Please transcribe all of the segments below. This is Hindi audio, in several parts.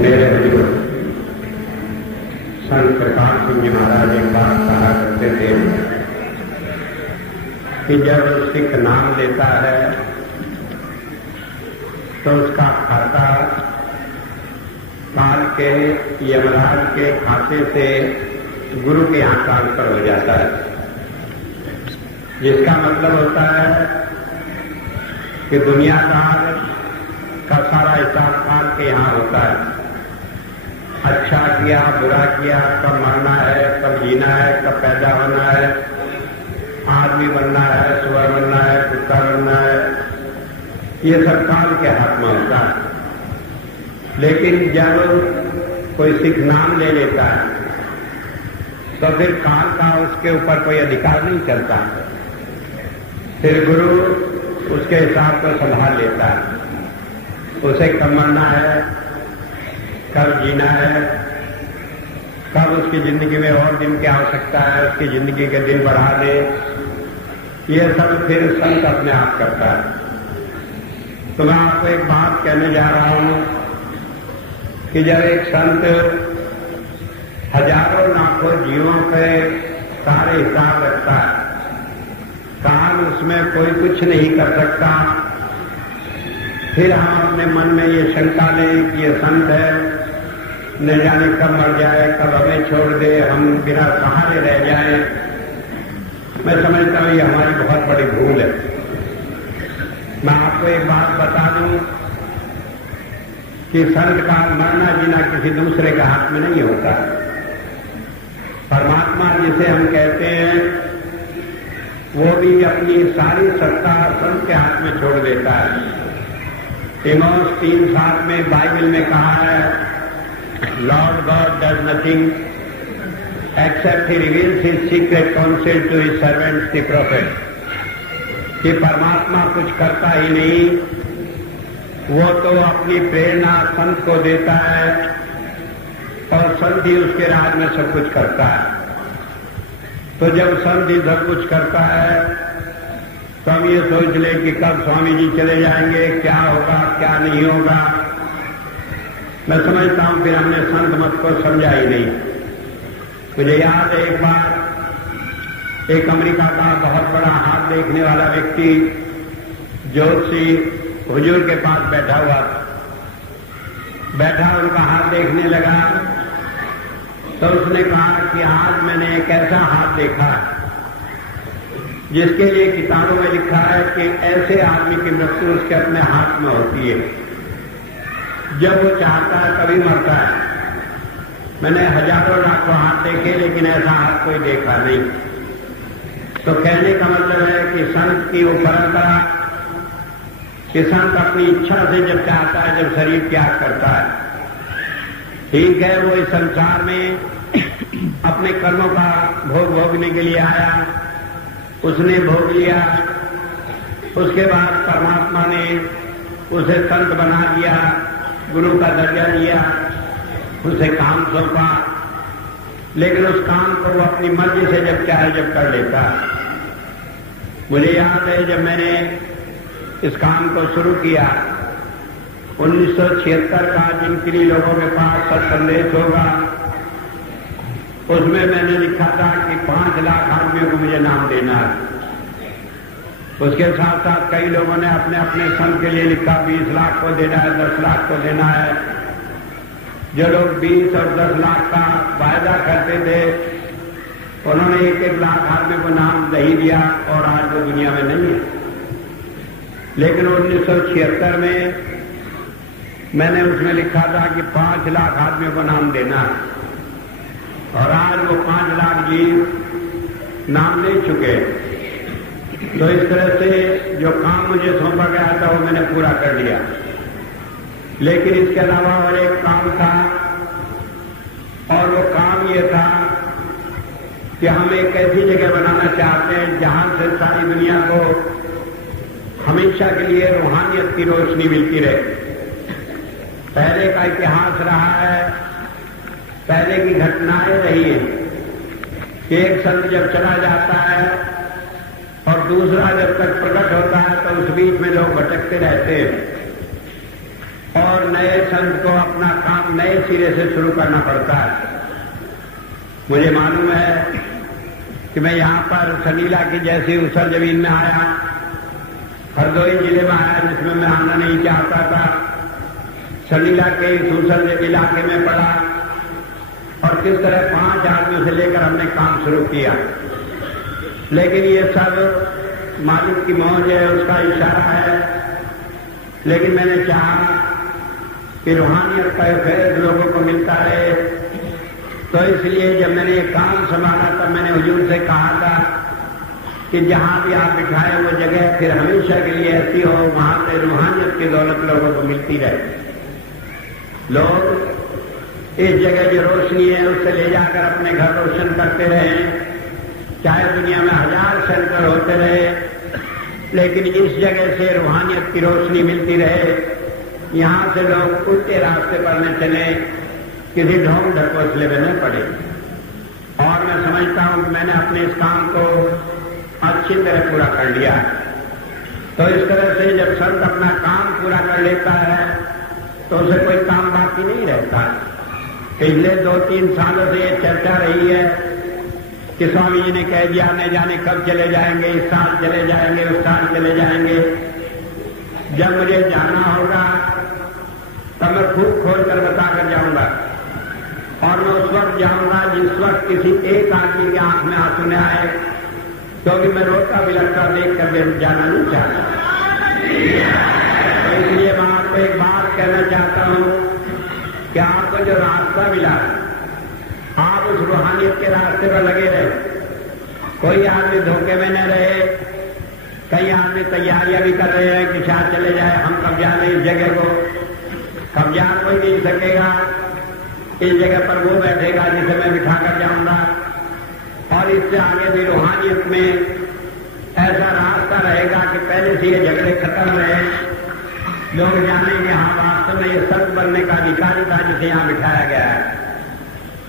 मेरे हुजूर संत प्रकाश सिंह जी महाराज एक बात कहा करते थे कि जब सिख नाम लेता है तो उसका खाता काल के यमराज के खाते से गुरु के यहाँ ट्रांसफर हो जाता है, जिसका मतलब होता है कि दुनियादार का सारा हिसाब काल के यहाँ होता है। अच्छा किया, बुरा किया, कब मरना है, कब जीना है, कब पैदा होना है, आदमी बनना है, सुअर बनना है, कुत्ता बनना है, ये सब काल के हाथ में होता है। लेकिन जब कोई सिख नाम ले लेता है तो फिर काल का उसके ऊपर कोई अधिकार नहीं चलता, फिर गुरु उसके हिसाब को संभाल लेता है। उसे कब मरना है, कब जीना है, कब उसकी जिंदगी में और दिन की आवश्यकता है, उसकी जिंदगी के दिन बढ़ा दे, ये सब फिर संत अपने आप करता है। तो मैं आपको एक बात कहने जा रहा हूं कि जब एक संत हजारों लाखों जीवों के सारे हिसाब रखता है, काल उसमें कोई कुछ नहीं कर सकता, फिर हम अपने मन में ये शंका लें कि ये संत है, न जाने कब मर जाए, कब हमें छोड़ दे, हम बिना सहारे रह जाएं, मैं समझता हूं ये हमारी बहुत बड़ी भूल है। मैं आपको एक बात बता दूं कि संत का मरना जीना किसी दूसरे के हाथ में नहीं होता। परमात्मा जिसे हम कहते हैं वो भी अपनी सारी सत्ता संत के हाथ में छोड़ देता है। इमोस 3:7 में बाइबल में कहा है, Lord God does nothing except he reveals his secret council to his servants the prophet, कि परमात्मा कुछ करता ही नहीं, वो तो अपनी प्रेरणा संत को देता है और संत ही उसके राज में सब कुछ करता है। तो जब संत ही सब कुछ करता है तो हम ये सोच लें कि कब स्वामी जी चले जाएंगे, क्या होगा क्या नहीं होगा। मैं समझता हूं फिर हमने संत मत को समझा ही नहीं। मुझे याद है एक बार एक अमेरिका का बहुत बड़ा हाथ देखने वाला व्यक्ति जोशी हुजूर के पास बैठा हुआ, उनका हाथ देखने लगा तो उसने कहा कि आज मैंने एक ऐसा हाथ देखा जिसके लिए किताबों में लिखा है कि ऐसे आदमी की मृत्यु उसके अपने हाथ में होती है, जब वो चाहता है तभी मरता है। मैंने हजारों लाखों हाथ देखे लेकिन ऐसा हाथ कोई देखा नहीं। तो कहने का मतलब है कि संत की वो परंपरा कि संत अपनी इच्छा से जब चाहता है, जब शरीर त्याग करता है, ठीक है, वो इस संसार में अपने कर्मों का भोग भोगने के लिए आया, उसने भोग लिया, उसके बाद परमात्मा ने उसे संत बना दिया, गुरु का दर्जा दिया, उसे काम सौंपा, लेकिन उस काम को वो अपनी मर्जी से जब चाहे जब कर लेता। मुझे याद है जब मैंने इस काम को शुरू किया 1976 का, जिन किन्हीं लोगों के पास सत्संदेश होगा, उसमें मैंने लिखा था कि 5 लाख आदमियों को मुझे नाम देना है। उसके साथ साथ कई लोगों ने अपने अपने संत के लिए लिखा 20 लाख को देना है, 10 लाख को देना है। जो लोग 20 और 10 लाख का वायदा करते थे उन्होंने 1-1 लाख आदमी को नाम नहीं दिया और आज वो दुनिया में नहीं है। लेकिन 1976 में मैंने उसमें लिखा था कि 5 लाख आदमियों को नाम देना है और आज वो 5 लाख जीव नाम ले चुके। तो इस तरह से जो काम मुझे सौंपा गया था वो मैंने पूरा कर लिया। लेकिन इसके अलावा और एक काम था और वो काम ये था कि हम एक ऐसी जगह बनाना चाहते हैं जहां से सारी दुनिया को हमेशा के लिए रूहानियत की रोशनी मिलती रहे। पहले का इतिहास रहा है, पहले की घटनाएं रही है कि एक संत जब चला जाता है और दूसरा जब तक प्रकट होता है तो उस बीच में लोग भटकते रहते हैं। और नए संत को अपना काम नए सिरे से शुरू करना पड़ता है। मुझे मालूम है कि मैं यहाँ पर सनीला की जैसी ऊसर जमीन में आया, हरदोई जिले में आया जिसमें मैं आना नहीं चाहता था। सनीला के इस ऊसर इलाके में पड़ा और किस तरह 5 आदमियों से लेकर हमने काम शुरू किया। लेकिन ये सब मालिक की मौज है, उसका इशारा है। लेकिन मैंने चाहा कि रूहानियत का फैज़ लोगों को मिलता रहे, तो इसलिए जब मैंने ये काम संभाला तब मैंने हुजूर से कहा था कि जहां भी आप बिठाए वो जगह फिर हमेशा के लिए ऐसी हो वहां से रूहानियत की दौलत लोगों को मिलती रहे। लोग इस जगह जो रोशनी है उससे ले जाकर अपने घर रोशन करते रहे, चाहे दुनिया में 1000 सेंटर होते रहे, लेकिन इस जगह से रूहानियत की रोशनी मिलती रहे। यहां से लोग उल्टे रास्ते पर न चले, किसी ढोंग ढकोसले में न पड़े। और मैं समझता हूं कि मैंने अपने इस काम को अच्छी तरह पूरा कर लिया। तो इस तरह से जब संत अपना काम पूरा कर लेता है तो उसे कोई काम बाकी नहीं रहता। पिछले 2-3 सालों से ये चर्चा रही है कि स्वामी जी ने कह दिया न जाने कब चले जाएंगे, इस साल चले जाएंगे, उस साल चले जाएंगे। जब मुझे जाना होगा तब मैं खूब खोल कर बताकर जाऊंगा, और मैं उस वक्त जाऊंगा जिस वक्त किसी एक आदमी की आंख में आंसू न आए, क्योंकि मैं रोता बिलखता देख कर जाना नहीं चाहता। तो इसलिए मैं आपको एक बात कहना चाहता हूं कि आपको जो रास्ता मिला आप उस रूहानियत के रास्ते पर लगे रहे। कोई आदमी धोखे में न रहे। कई आदमी तैयारियां भी कर रहे हैं कि शायद चले जाए, हम कब्जा लें इस जगह को। कब्जा कोई नहीं सकेगा, इस जगह पर वो बैठेगा जिसे मैं बिठा कर जाऊंगा। और इससे आगे भी रूहानियत में ऐसा रास्ता रहेगा कि पहले से ये झगड़े खत्म रहे, लोग जानेंगे हाँ वास्तव में ये संत बनने का अधिकारी था जिसे यहां बिठाया गया है।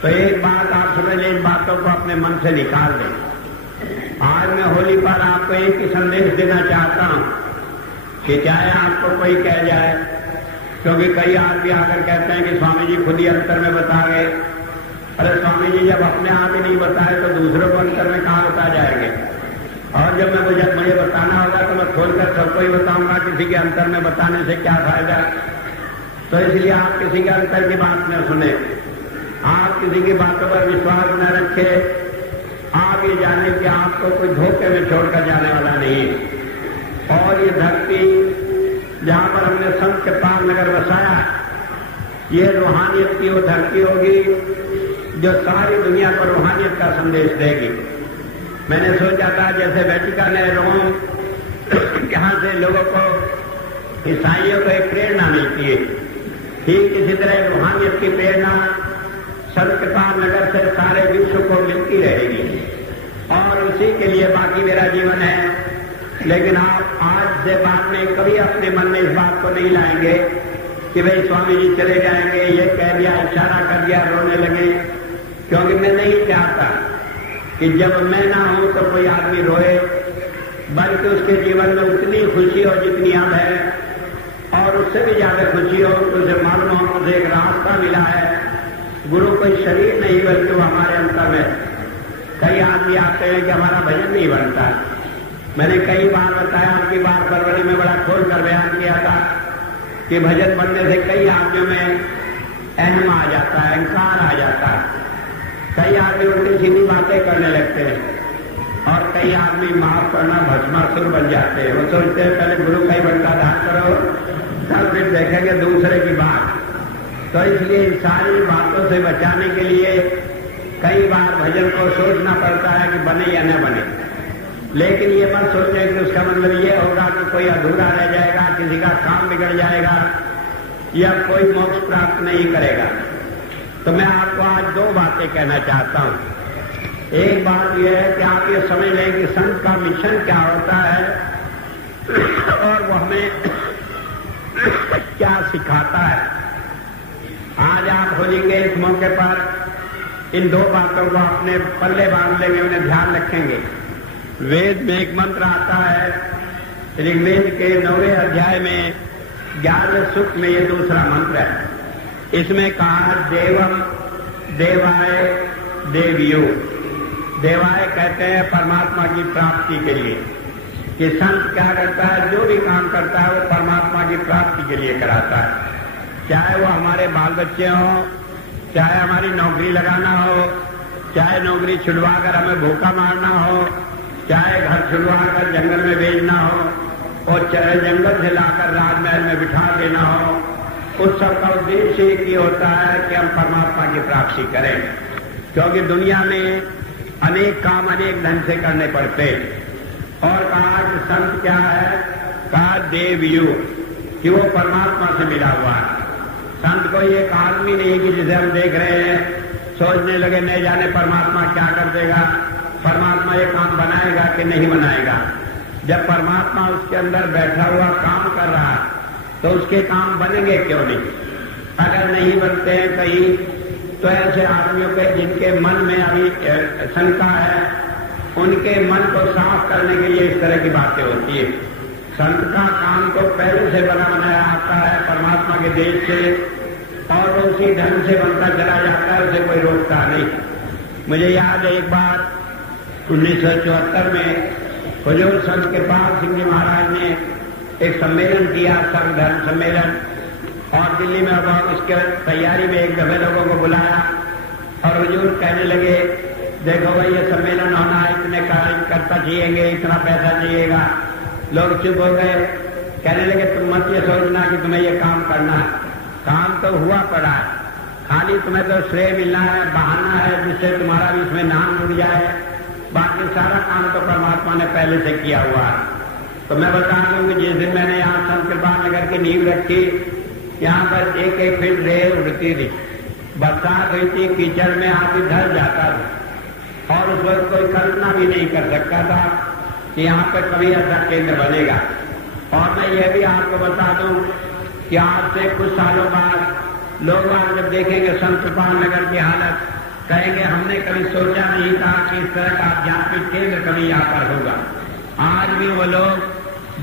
तो एक बात आप समझ लें, इन बातों को अपने मन से निकाल दें। आज मैं होली पर आपको एक ही संदेश देना चाहता हूं कि चाहे आपको कोई कह जाए, क्योंकि कई आदमी आकर कहते हैं कि स्वामी जी खुद ही अंतर में बता गए। अरे स्वामी जी जब अपने आप ही नहीं बताए तो दूसरों को अंतर में कहां बता जाएंगे। और जब मुझे बताना होगा तो मैं खोलकर सबको ही बताऊंगा, किसी के अंतर में बताने से क्या फायदा। तो इसलिए आप किसी के अंतर की बात न सुने, आप किसी की बातों पर विश्वास न रखें। आप ये जाने कि आपको कोई धोखे में छोड़कर जाने वाला नहीं। और ये धरती जहां पर हमने संत कृपाल नगर बसाया, ये रूहानियत की वो धरती होगी जो सारी दुनिया को रूहानियत का संदेश देगी। मैंने सोचा था जैसे वेटिकन है रोम, यहां से लोगों को, ईसाइयों को एक प्रेरणा मिलती है, ठीक इसी तरह रूहानियत की प्रेरणा संत कृपाल नगर से सारे विश्व को मिलती रहेगी। और उसी के लिए बाकी मेरा जीवन है। लेकिन आप आज से बाद में कभी अपने मन में इस बात को नहीं लाएंगे कि भाई स्वामी जी चले जाएंगे, ये कह दिया, इशारा कर दिया, रोने लगे। क्योंकि मैं नहीं चाहता कि जब मैं ना हूं तो कोई आदमी रोए, बल्कि उसके जीवन में उतनी खुशी हो जितनी अब है, और उससे भी ज्यादा खुशी हो तो उसे मालूम हो मुझे एक रास्ता मिला है। गुरु कोई शरीर नहीं बल्कि वो हमारे अंतर में। कई आदमी आते हैं कि हमारा भजन नहीं बनता। मैंने कई बार बताया, आपकी बार फरवरी में बड़ा खोल कर बयान किया था कि भजन बनने से कई आदमियों में अहम आ जाता है, अहंकार आ जाता है। कई आदमी उल्टी सीधी बातें करने लगते हैं, और कई आदमी माफ करना भस्मासुर बन जाते हैं। वो सोचते हैं पहले गुरु का ही बंटा दान करो, तब फिर देखेंगे दूसरे की बात। तो इसलिए इन सारी बातों से बचाने के लिए कई बार भजन को सोचना पड़ता है कि बने या न बने। लेकिन ये मत सोचें कि उसका मतलब ये होगा कि कोई अधूरा रह जाएगा, किसी का काम बिगड़ जाएगा, या कोई मोक्ष प्राप्त नहीं करेगा। तो मैं आपको आज 2 बातें कहना चाहता हूं। एक बात यह है कि आप ये समझ लें कि संत का मिशन क्या होता है और वो हमें क्या सिखाता है। आज आप होली के इस मौके पर इन 2 बातों को अपने पल्ले बांध लेंगे, उन्हें ध्यान रखेंगे। वेद में एक मंत्र आता है, ऋग्वेद के 9वें अध्याय में ज्ञान सुख में ये दूसरा मंत्र है। इसमें कहा देवम देवाय देवियो। देवाय कहते हैं परमात्मा की प्राप्ति के लिए, कि संत क्या करता है, जो भी काम करता है वो परमात्मा की प्राप्ति के लिए कराता है। चाहे वो हमारे बाल बच्चे हों, चाहे हमारी नौकरी लगाना हो, चाहे नौकरी छुड़वा कर हमें भूखा मारना हो, चाहे घर छुड़वा कर जंगल में भेजना हो, और चाहे जंगल से लाकर राजमहल में बिठा देना हो, उस सब का उद्देश्य एक ही होता है कि हम परमात्मा की प्राप्ति करें। क्योंकि दुनिया में अनेक काम अनेक ढंग से करने पड़ते। और कहा कि संत क्या है, कहा देवयु, कि वो परमात्मा से मिला हुआ है। संत कोई एक आदमी नहीं कि जिसे हम देख रहे हैं सोचने लगे नहीं जाने परमात्मा क्या कर देगा, परमात्मा ये काम बनाएगा कि नहीं बनाएगा। जब परमात्मा उसके अंदर बैठा हुआ काम कर रहा है तो उसके काम बनेंगे क्यों नहीं। अगर नहीं बनते हैं कहीं, तो ऐसे आदमियों के जिनके मन में अभी शंका है, उनके मन को साफ करने के लिए इस तरह की बातें होती है। संत का काम तो पहले से बना बनाया आता है परमात्मा के देश से, और वो उसी ढंग से बनता चला जाता है, उसे कोई रोकता नहीं। मुझे याद है एक बार 1974 में हुजूर संत कृपाल सिंह जी महाराज ने एक सम्मेलन किया, संघ धर्म सम्मेलन, और दिल्ली में अब इसके तैयारी में एक दफे लोगों को बुलाया और हुजूर कहने लगे देखो भाई ये सम्मेलन होना है, इतने कार्यकर्ता चाहिएंगे, इतना पैसा चाहिएगा। लोग चुप हो गए, कहने लगे तुम मत ये सोचना कि तुम्हें ये काम करना है, काम तो हुआ पड़ा है, खाली तुम्हें तो श्रेय मिलना है, बहाना है जिससे तुम्हारा भी इसमें नाम जुड़ जाए, बाकी सारा काम तो परमात्मा ने पहले से किया हुआ है। तो मैं बता दूं कि जिस दिन मैंने यहाँ संत कृपाल नगर की नींव रखी, यहाँ पर एक एक फीट रेल उड़ती थी, बरसात हुई थी, कीचड़ में आदमी धर जाता था, और उस वक्त कोई कल्पना भी नहीं कर सकता था कि यहाँ पर कभी ऐसा केंद्र बनेगा। और मैं ये भी आपको बता दूं कि आज से कुछ सालों बाद लोग आज जब देखेंगे संत कृपाल नगर की हालत, कहेंगे हमने कभी सोचा नहीं था कि इस तरह का आध्यात्मिक केंद्र कभी यहाँ पर होगा। आज भी वो लोग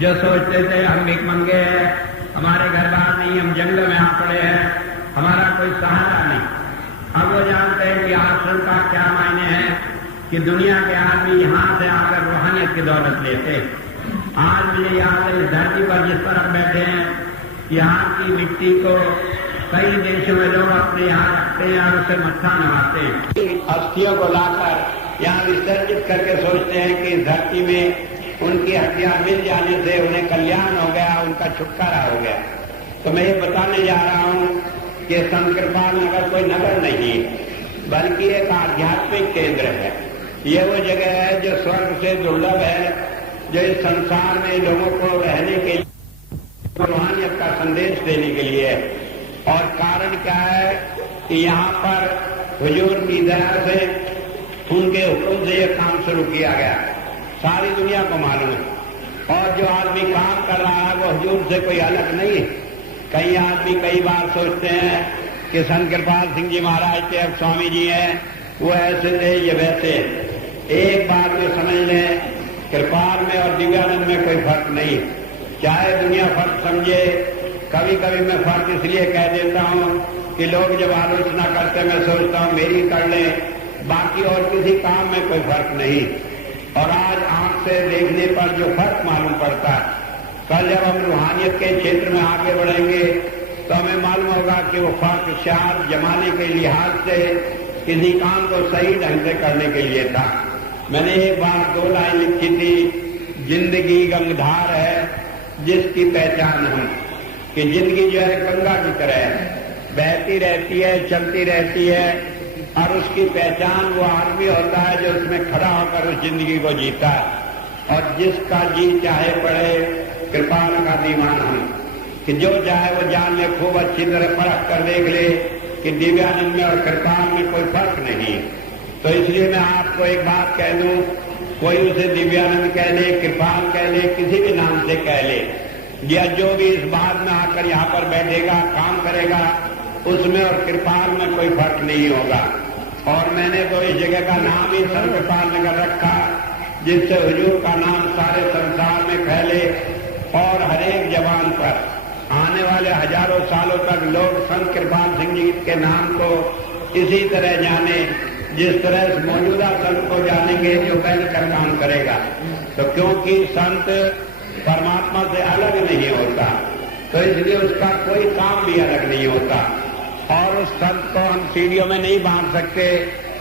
जो सोचते थे हम भिख मंगे हैं, हमारे घर बार नहीं, हम जंगल में आ पड़े हैं, हमारा कोई सहारा नहीं, अब वो जानते हैं कि आश्रम का क्या मायने हैं, कि दुनिया के आदमी यहाँ से आकर रूहानियत की दौलत लेते। आज मुझे याद है इस धरती पर जिस पर हम बैठे हैं, यहाँ की मिट्टी को कई देशों में लोग अपने यहाँ रखते हैं और उसे मत्था नवाते हैं। अस्थियों को लाकर यहाँ विसर्जित करके सोचते हैं कि इस धरती में उनकी हड्डियां मिल जाने से उन्हें कल्याण हो गया, उनका छुटकारा हो गया। तो मैं ये बताने जा रहा हूँ कि संत कृपाल नगर कोई नगर नहीं है, बल्कि एक आध्यात्मिक केंद्र है। ये वो जगह है जो स्वर्ग से दुर्लभ है, जो इस संसार में लोगों को रहने के लिए रूहानियत का संदेश देने के लिए है। और कारण क्या है कि यहाँ पर हुजूर की दया से, उनके हुक्म से ये काम शुरू किया गया, सारी दुनिया को मालूम है। और जो आदमी काम कर रहा है वो हुजूर से कोई अलग नहीं है। कई आदमी कई बार सोचते हैं कि संत कृपाल सिंह जी महाराज के अब स्वामी जी हैं, वो ऐसे थे ये वैसे। एक बात तो समझ लें, कृपाल में और दिव्यानंद में कोई फर्क नहीं, चाहे दुनिया फर्क समझे। कभी कभी मैं फर्क इसलिए कह देता हूं कि लोग जब आलोचना करते मैं सोचता हूं मेरी कर लें, बाकी और किसी काम में कोई फर्क नहीं। और आज आंख से देखने पर जो फर्क मालूम पड़ता है, कल जब हम रूहानियत के क्षेत्र में आगे बढ़ेंगे तो हमें मालूम होगा कि वो फर्क शायद जमाने के लिहाज से किसी काम को सही ढंग से करने के लिए था। मैंने एक बार 2 लाइन लिखी थी, जिंदगी गंगाधार है जिसकी पहचान हम, कि जिंदगी जो है गंगा की तरह है, बहती रहती है, चलती रहती है, और उसकी पहचान वो आदमी होता है जो उसमें खड़ा होकर उस जिंदगी को जीता है। और जिसका जी चाहे पड़े कृपाल का दीवाना हम, कि जो चाहे वो जान ले, खूब अच्छी तरह परख कर देख ले कि दिव्यानंद में और कृपाल में कोई फर्क नहीं है। तो इसलिए मैं आपको एक बात कह दूं, कोई उसे दिव्यानंद कह ले, कृपाल कह ले, किसी भी नाम से कह ले, या जो भी इस बात में आकर यहाँ पर बैठेगा, काम करेगा, उसमें और कृपाल में कोई फर्क नहीं होगा। और मैंने तो इस जगह का नाम ही संत कृपाल नगर रखा, जिससे हुजूर का नाम सारे संसार में फैले और हर एक जबान पर आने आने वाले हजारों सालों तक लोग संत कृपाल सिंह जी के नाम को इसी तरह जाने जिस तरह मौजूदा संत को जानेंगे जो बैठकर काम करेगा। तो क्योंकि संत परमात्मा से अलग नहीं होता, तो इसलिए उसका कोई काम भी अलग नहीं होता। और उस संत को हम सीढ़ियों में नहीं बांध सकते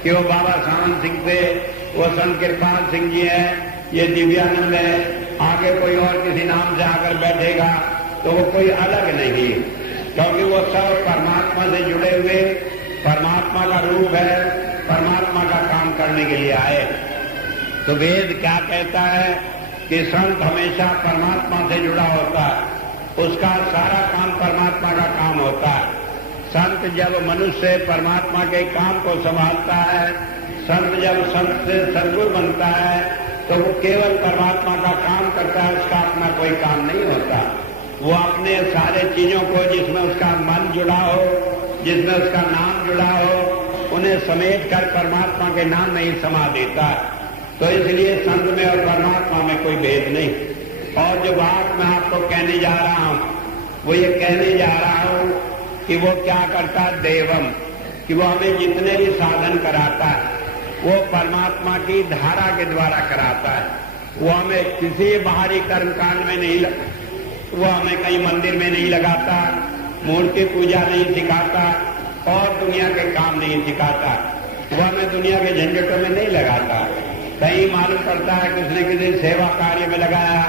कि वो बाबा सावन सिंह थे, वो संत कृपाल सिंह जी है, ये दिव्यानंद है, आगे कोई और किसी नाम से आकर बैठेगा तो वो कोई अलग नहीं, क्योंकि वो सब परमात्मा से जुड़े हुए परमात्मा का रूप है, परमात्मा का काम करने के लिए आए। तो वेद क्या कहता है कि संत हमेशा परमात्मा से जुड़ा होता है, उसका सारा काम परमात्मा का काम होता है। संत जब मनुष्य परमात्मा के काम को संभालता है, संत जब संत से सद्गुरु बनता है, तो वो केवल परमात्मा का काम करता है, उसका अपना कोई काम नहीं होता। वो अपने सारे चीजों को जिसमें उसका मन जुड़ा हो, जिसमें उसका नाम जुड़ा हो, उन्हें समेट कर परमात्मा के नाम में ही समा देता है। तो इसलिए संत में और परमात्मा में कोई भेद नहीं। और जो बात मैं आपको कहने जा रहा हूं, वो ये कहने जा रहा हूं कि वो क्या करता है, देवम, कि वो हमें जितने भी साधन कराता है वो परमात्मा की धारा के द्वारा कराता है। वो हमें किसी बाहरी कर्मकांड में नहीं वो हमें कहीं मंदिर में नहीं लगाता, मूर्ति पूजा नहीं सिखाता और दुनिया के काम नहीं सिखाता। वो हमें दुनिया के झंझटों में नहीं लगाता। कहीं मालूम पड़ता है कि उसने किसी सेवा कार्य में लगाया,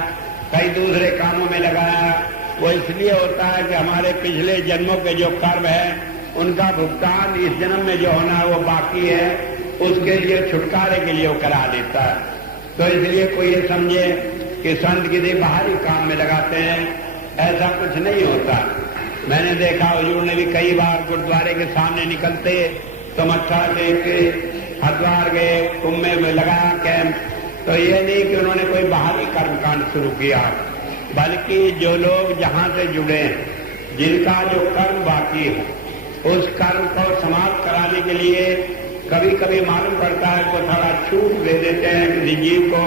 कई दूसरे कामों में लगाया। वो इसलिए होता है कि हमारे पिछले जन्मों के जो कर्म है उनका भुगतान इस जन्म में जो होना है वो बाकी है, उसके लिए छुटकारे के लिए वो करा देता है। तो इसलिए कोई ये समझे कि संत किसी बाहरी काम में लगाते हैं, ऐसा कुछ नहीं होता। मैंने देखा हुजूर ने भी कई बार गुरुद्वारे के सामने निकलते तो मत्था टेक के हरिद्वार गए, कुंभ में लगाया कैंप। तो ये नहीं कि उन्होंने कोई बाहरी कर्मकांड शुरू किया, बल्कि जो लोग जहां से जुड़े, जिनका जो कर्म बाकी है, उस कर्म को समाप्त कराने के लिए कभी कभी मालूम पड़ता है तो थोड़ा छूट दे देते हैं किसी जीव को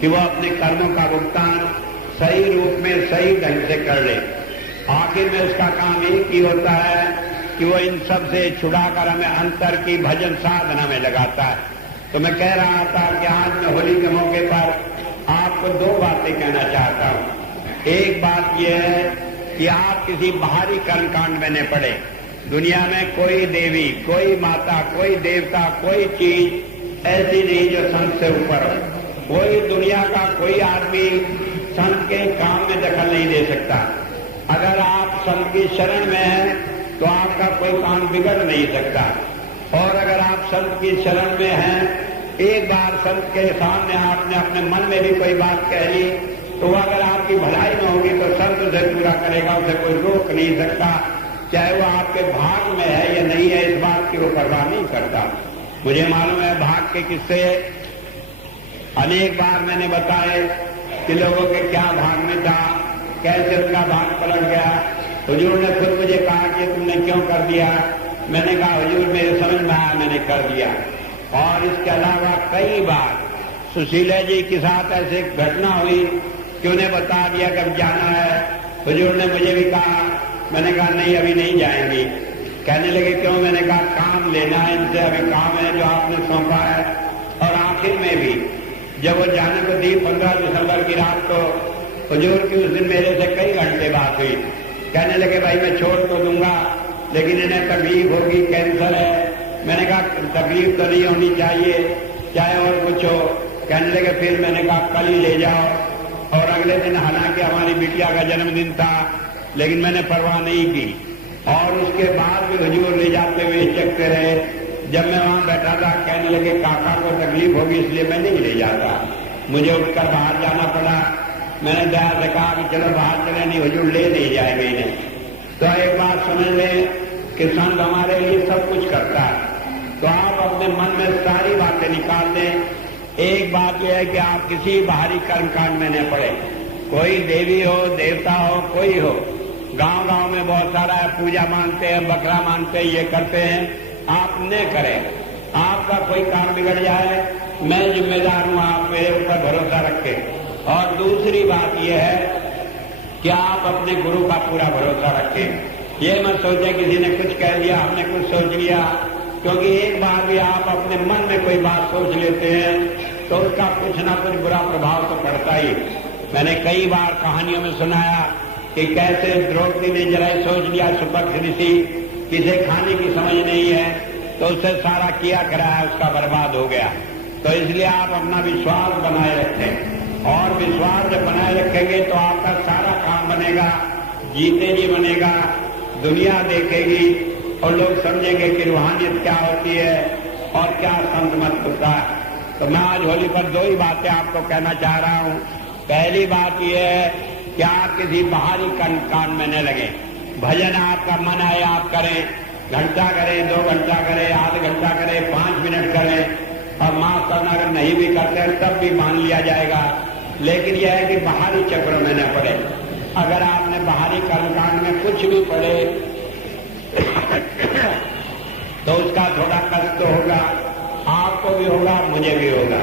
कि वो अपने कर्मों का भुगतान सही रूप में सही ढंग से कर ले। आखिर में उसका काम एक ही होता है कि वो इन सब से छुड़ाकर हमें अंतर की भजन साधना में लगाता है। तो मैं कह रहा था कि आज मैं होली के मौके पर आपको दो बातें कहना चाहता हूं। एक बात यह है कि आप किसी बाहरी कर्मकांड में न पड़े। दुनिया में कोई देवी, कोई माता, कोई देवता, कोई चीज ऐसी नहीं जो संत से ऊपर हो। कोई दुनिया का कोई आदमी संत के काम में दखल नहीं दे सकता। अगर आप संत की शरण में हैं तो आपका कोई काम बिगड़ नहीं सकता। और अगर आप संत की शरण में हैं, एक बार संत के सामने आपने अपने मन में भी कोई बात कह ली तो अगर आपकी भलाई में होगी तो संत उसे पूरा करेगा, उसे कोई रोक नहीं सकता। चाहे वो आपके भाग में है या नहीं है, इस बात की वो परवाह नहीं करता। मुझे मालूम है भाग के किस्से अनेक बार मैंने बताए कि लोगों के क्या भाग में था, कैसे उनका भाग पलट गया। हुजूर ने खुद मुझे कहा कि तुमने क्यों कर दिया। मैंने कहा हुजूर मेरे समझ में आया, मैंने कर दिया। और इसके अलावा कई बार सुशीला जी के साथ ऐसे घटना हुई कि उन्हें बता दिया कब जाना है। हुजूर ने मुझे भी कहा, मैंने कहा नहीं अभी नहीं जाएंगी। कहने लगे क्यों? मैंने कहा काम लेना है इनसे, अभी काम है जो आपने सौंपा है। और आखिर में भी जब वो जाने को दी 15 दिसंबर की रात को, हुजूर की उस दिन मेरे से कई घंटे बात हुई। कहने लगे भाई मैं छोड़ तो दूंगा लेकिन इन्हें तकलीफ होगी, कैंसर है। मैंने कहा तकलीफ तो नहीं होनी चाहिए, चाहे और कुछ हो। कहने लगे फिर मैंने कहा कल ही ले जाओ। और अगले दिन हालांकि हमारी बिटिया का जन्मदिन था लेकिन मैंने परवाह नहीं की। और उसके बाद भी हुजूर ले जाते हुए चकते रहे। जब मैं वहां बैठा था कहने लगे काका को तकलीफ होगी इसलिए मैं नहीं ले जाता। मुझे उठकर बाहर जाना पड़ा। मैंने दया से कहा कि चलो बाहर चले, नहीं हुजूर ले नहीं जाएंगे इन्हें। तो एक बात समझ लें कि संत हमारे लिए सब कुछ करता है। तो आप अपने मन में सारी बातें निकाल दें। एक बात यह है कि आप किसी बाहरी कर्मकांड में न पड़े। कोई देवी हो, देवता हो, कोई हो, गांव गांव में बहुत सारा है, पूजा मानते हैं, बकरा मानते हैं, ये करते हैं। आप न करें। आपका कोई काम बिगड़ जाए मैं जिम्मेदार हूं, आप मेरे ऊपर भरोसा रखें। और दूसरी बात यह है कि आप अपने गुरु का पूरा भरोसा रखें। ये मत सोचें किसी ने कुछ कह दिया, हमने कुछ सोच लिया, क्योंकि एक बार भी आप अपने मन में कोई बात सोच लेते हैं तो उसका कुछ ना कुछ बुरा प्रभाव तो पड़ता ही। मैंने कई बार कहानियों में सुनाया कि कैसे द्रौपदी ने जरा सोच लिया सुपक्ष ऋषि किसे खाने की समझ नहीं है तो उससे सारा किया कराया उसका बर्बाद हो गया। तो इसलिए आप अपना विश्वास बनाए रखें, और विश्वास जब बनाए रखेंगे तो आपका सारा काम बनेगा, जीते जी बनेगा, दुनिया देखेगी और लोग समझेंगे कि रूहानियत क्या होती है और क्या संत मत होता है। तो मैं आज होली पर दो ही बातें आपको कहना चाह रहा हूं। पहली बात यह है कि आप किसी बाहरी कान में न लगे। भजन आपका मन आए आप करें, घंटा करें, 2 घंटा करें, आध घंटा करें, 5 मिनट करें, और माफ करना अगर नहीं भी करते हैं तब भी मान लिया जाएगा। लेकिन यह है कि बाहरी चक्रों में न पड़े। अगर आपने बाहरी कर्मकांड में कुछ भी पढ़े तो उसका थोड़ा कष्ट तो होगा, आपको भी होगा, मुझे भी होगा।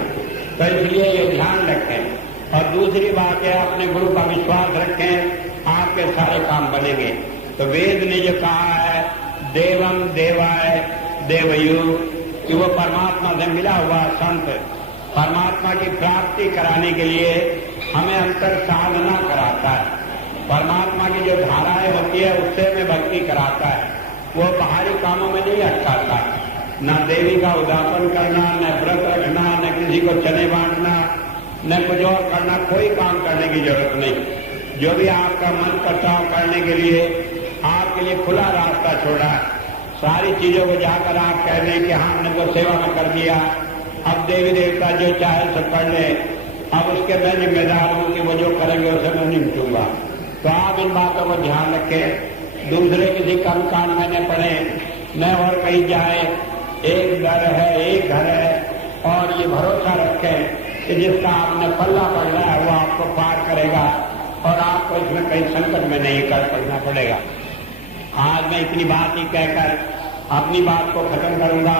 तो इसलिए ये ध्यान रखें। और दूसरी बात है अपने गुरु का विश्वास रखें, आपके सारे काम बनेंगे। तो वेद ने जो कहा है देवम देवाय देवयु, कि वो परमात्मा से मिला हुआ संत परमात्मा की प्राप्ति कराने के लिए हमें अंतर साधना कराता है। परमात्मा की जो धाराएं होती है उससे हमें भक्ति कराता है। वो बाहरी कामों में नहीं अटकाता। न देवी का उदापन करना, न व्रत रखना, न किसी को चने बांटना, न कुछ और करना, कोई काम करने की जरूरत नहीं। जो भी आपका मन करता हो करने के लिए आपके लिए खुला रास्ता छोड़ा है। सारी चीजों को जाकर आप कह दें कि हाँ हमने तो सेवा में कर दिया, अब देवी देवता जो चाहे सब पढ़ ले, अब उसके मैं जिम्मेदार हूं कि वो जो करेंगे उसे मैं निपटूंगा। तो आप इन बातों को ध्यान रखें। दूसरे किसी कर्म कांड में न पड़े, न और कहीं जाए। एक दर है, एक घर है, और ये भरोसा रखें कि जिसका आपने पल्ला पकड़ा है वो आपको पार करेगा और आपको इसमें कहीं संकट में नहीं कर पड़ना पड़ेगा। आज मैं इतनी बात ही कहकर अपनी बात को खत्म करूंगा।